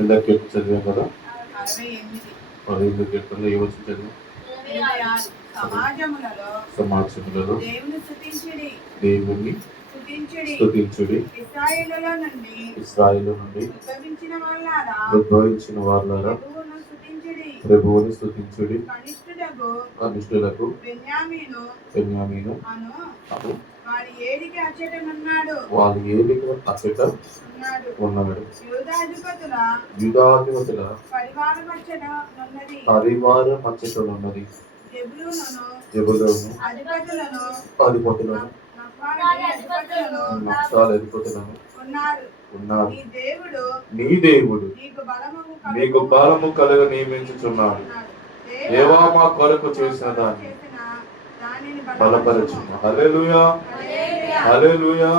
ఇందాక చదివాం కదా 68 కీర్తనలో ఏమొచ్చి చదివాం? సమాజములలో దేవుణ్ణి స్తుతించుడి, ఇశ్రాయేలు నుండి ఉద్భవించిన వాళ్ళారా ప్రభువుని స్తుతించుడి, కనిష్ఠులకు బెన్యామీను వాళ్ళు ఏలికి అచ్చట ఉన్నాడు. యూదాధిపతుల పరివారం అచ్చట ఉన్నది. జెబూలూను అధిపతులను నఫ్తాలి అధిపతులను ఉన్నారు. నీ దేవుడు నీకు బలము కలుగ నియమించుచున్నాడు. దేవా మా కొరకు చేసిన దాన్ని బలపరచును. హల్లెలూయా, హల్లెలూయా.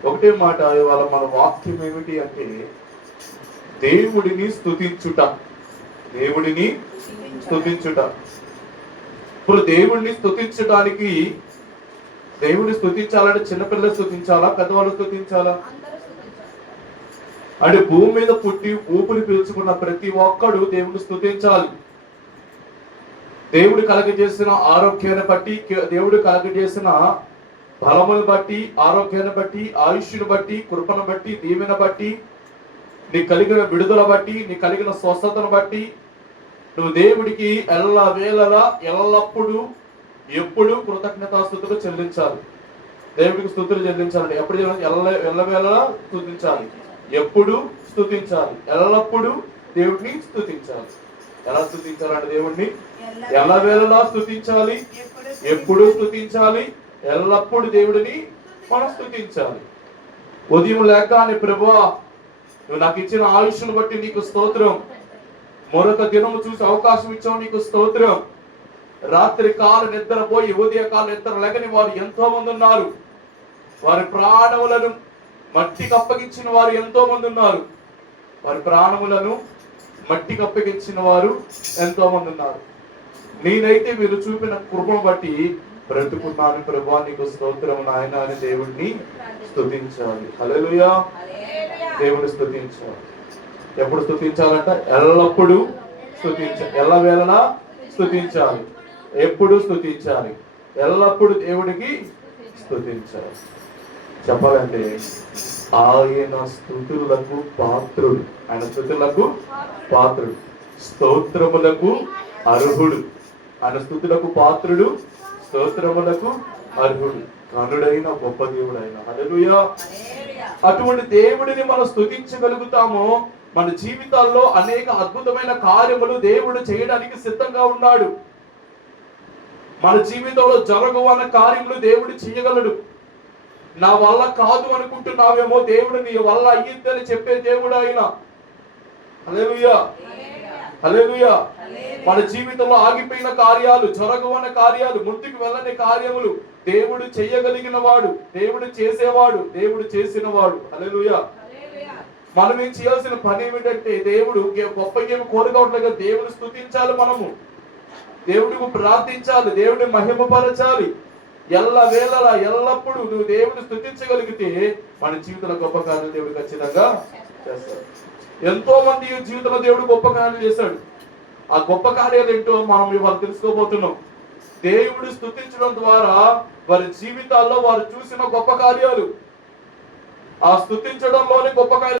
ఒకటే మాట ఇవాళ మన వాక్యం ఏమిటి అంటే దేవుడిని స్తుతించుట. దేవుడిని స్తుతించుట. ఇప్పుడు దేవుడిని స్తుతించడానికి, దేవుడిని స్తుతించాలంటే చిన్నపిల్లలు స్తుతించాలా, పెద్దవాళ్ళు స్తుతించాలా? అంటే భూమి మీద పుట్టి ఊపిరి పీల్చుకున్న ప్రతి ఒక్కడు దేవుడిని స్తుతించాలి. దేవుడు కలగజేసిన ఆరోగ్యాన్ని బట్టి, దేవుడు కలగజేసిన బలమును బట్టి, ఆరోగ్యాన్ని బట్టి, ఆయుష్ను బట్టి, కృపను బట్టి, దీవెన బట్టి, నీ కలిగిన విడుదల బట్టి, నీ కలిగిన స్వస్థతను బట్టి నువ్వు దేవుడికి ఎల్లవేళలా ఎల్లప్పుడూ ఎప్పుడు కృతజ్ఞతాస్తుతులు చెల్లించాలి. దేవుడికి స్తుతులు చెల్లించాలి. ఎప్పుడు ఎల్లవేళలా స్తుతించాలి, ఎప్పుడు స్తుతించాలి, ఎల్లప్పుడూ దేవుడిని స్తుతించాలి. ఎలా స్తుతించాలంటే దేవుడిని ఎల్లవేళలా స్తుతించాలి, ఎప్పుడు స్తుతించాలి, ఎల్లప్పుడు దేవుడిని మనం స్తుతించాలి. ఉదయం లేకనే ప్రభువా నువ్వు నాకు ఇచ్చిన ఆయుష్ను బట్టి నీకు స్తోత్రం, మరొక దినము చూసి అవకాశం ఇచ్చావు నీకు స్తోత్రం. రాత్రి కాల నిద్రపోయి ఉదయ కాల నిద్ర లేకని వారు ఎంతో మంది ఉన్నారు. వారి ప్రాణములను మట్టికి అప్పగించిన వారు ఎంతో మంది ఉన్నారు. వారి ప్రాణములను మట్టికి అప్పగించిన వారు ఎంతో మంది ఉన్నారు. నేనైతే మీరు చూపిన కృపను బట్టి బ్రతుకున్నాను ప్రభువా నీకు స్తోత్రం నాయన అని దేవుడిని స్తుతించాలి. హల్లెలూయా. దేవుడిని స్తుతించాలి. ఎప్పుడు స్తుతించాలంట? ఎల్లప్పుడూ స్తుతించాలి, ఎల్లవేళలా స్తుతించాలి, ఎప్పుడు స్తుతించాలి, ఎల్లప్పుడు దేవుడికి స్తుతించాలి. చెప్పాలంటే ఆయన స్తుతులకు పాత్రుడు, ఆయన స్తుతులకు పాత్రుడు, స్తోత్రములకు అర్హుడు. ఆయన స్తుతులకు పాత్రుడు, స్తోత్రములకు అర్హుడు, కనుడైన గొప్ప దేవుడు ఆయన. హల్లెలూయా. అటువంటి దేవుడిని మనం స్తుతించగలుగుతామో మన జీవితాల్లో అనేక అద్భుతమైన కార్యములు దేవుడు చేయడానికి సిద్ధంగా ఉన్నాడు. మన జీవితంలో జరగవన్న కార్యములు దేవుడు చేయగలడు. నా వల్ల కాదు అనుకుంటున్నావేమో, దేవుడు నీ వల్ల అయ్యిద్దని చెప్పే దేవుడు ఆయన. హల్లెలూయా, హల్లెలూయా. మన జీవితంలో ఆగిపోయిన కార్యాలు, జరగవన్న కార్యాలు, ముందుకు వెళ్ళని కార్యములు దేవుడు చేయగలిగిన వాడు, దేవుడు చేసేవాడు, దేవుడు చేసినవాడు. హల్లెలూయా. మనం ఏం చేయాల్సిన పని ఏమిటంటే దేవుడు గొప్ప ఏమి కోరుకోవట్లేదు, దేవుడు స్తుతించాలి, మనము దేవుడికి ప్రార్థించాలి, దేవుడిని మహిమపరచాలి. ఎల్లవేళలా ఎల్లప్పుడు నువ్వు దేవుడిని స్తుతించగలిగితే మన జీవితంలో గొప్ప కార్యాలు దేవుడు ఖచ్చితంగా చేస్తాడు. ఎంతో మంది జీవితంలో దేవుడు గొప్ప కార్యాలు చేశాడు. ఆ గొప్ప కార్యాలు ఏంటో మనం ఇవాళ తెలుసుకోబోతున్నాం. దేవుడు స్తుతించడం ద్వారా వారి జీవితాల్లో వారు చూసిన గొప్ప కార్యాలు, ఆ స్తుతించడంలోని గొప్ప కార్యాలు